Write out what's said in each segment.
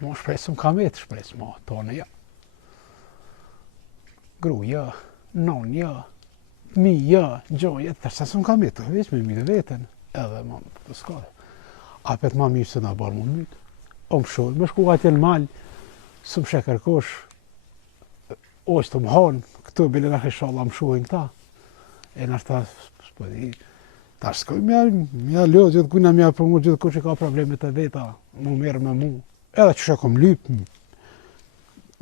Mo shpresë më kam jetë, shpresë mo, tonë ja. Gruja, nonja, mija, gjoja, tërsa së më kam jetë, veç me mirë veten, edhe ma të skadë. Apet ma mirë se nga barë më mytë. O më shoj, më shku atje në malë, së më shekërkosh, ojtë të më hanë, këtu bile nga këshalla më shojnë këta. E në ashta, s'pëdi, ta shkoj mja ljo, gjithë kujna mja për mu, gjithë kush që ka problemet e veta, mu merë me mu. Edhe që shë kom lypë,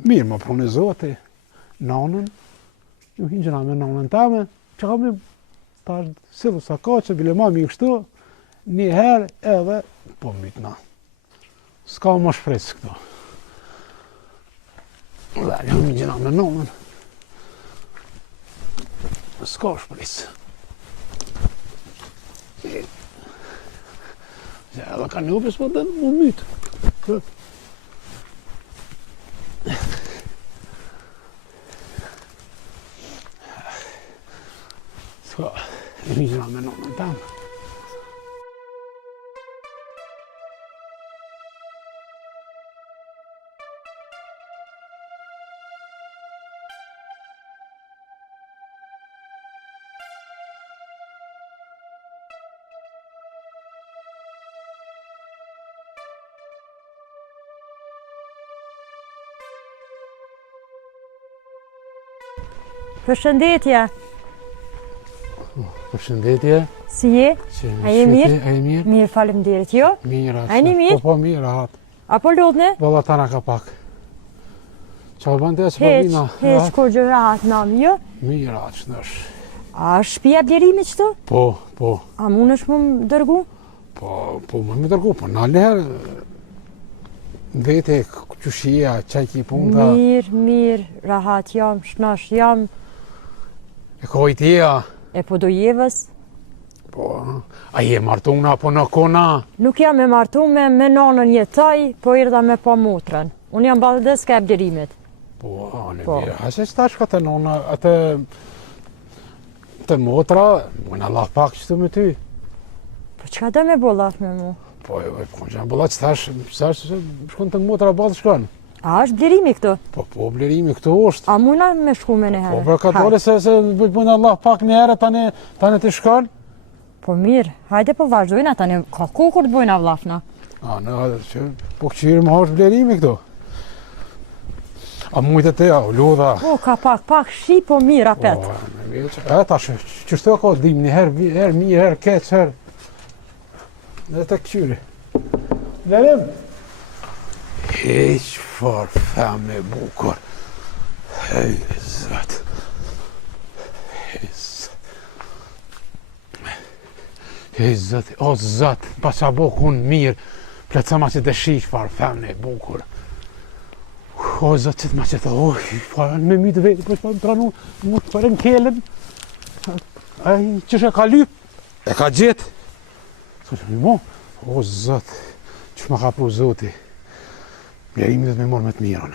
mirë më prunë e zoti, nanën, ju hingjëna me nanën tame, që kam një, ta silë sa ka që bile ma mi kështu, një herë edhe, po mytë na. S'ka më shpresë këto. Dhe një hingjëna me nanën, s'ka shpresë. Edhe ka një opes po dhe më mytë. Ska, një hingjëna me nanën tamë. Përshëndetje. Përshëndetje. Si je? A je mirë? A je mirë? Mirë, faleminderit. Jo? Mirë. A jeni mirë? Po mirë, rahat. Apo lodhne? Valla tana ka pak. Qa bënde që përvina? Heq, kur gjë rahat nam, jo? Mirë, rahat shënësh. A shpia blerimi qëto? Po. A mund është më dërgu? Po më më dërgu, po në lërë vete qëshia, qaj ki punda. Mirë, rahat jam, shnash jam. E kojtija. E po do jevës? Po, a je martuna po në kona? Nuk jam e martu me nanën jetaj, po irda me pa motrën. Unë jam baldes ka e blerimit. Po, në mirë. A se stash ka të nona, të motra, më në Allah pak qëtu me ty. Po qka dhe me bollaf me mu? Po, që në bolla që tash, shkon të motra balë shkon. A është blerimi këtu? Po, blerimi këtu është. A muna me shku me në herë? Po, për katore se bëjnë Allah pak një herë, tani të shkon. Po mirë, hajde po vazhdojnë, tani ka kur të bojnë avlafna. Po këqyrë më është blerimi këtu. A mujtë të ja, ludha. Po, ka pak shi, po mirë apet. Po, në mirë që, tash, qështu ka dim një herë mirë, herë keq, herë. Dhe të këqyri. Blerim. Heq farë femne bukur. Hej, zët. Hej, zët. O, zët. Pa qa bo kun mirë. Pleca ma që të shikë farë femne bukur. O, zët, që të ma që të farë me mi të vetë. Po që pa më tranu, mu të farë në kelen. Qështë e ka lyp? E ka gjetë. O, zët. Që ma ka pru zoti. Blerimi dhe të me morë me të mirën.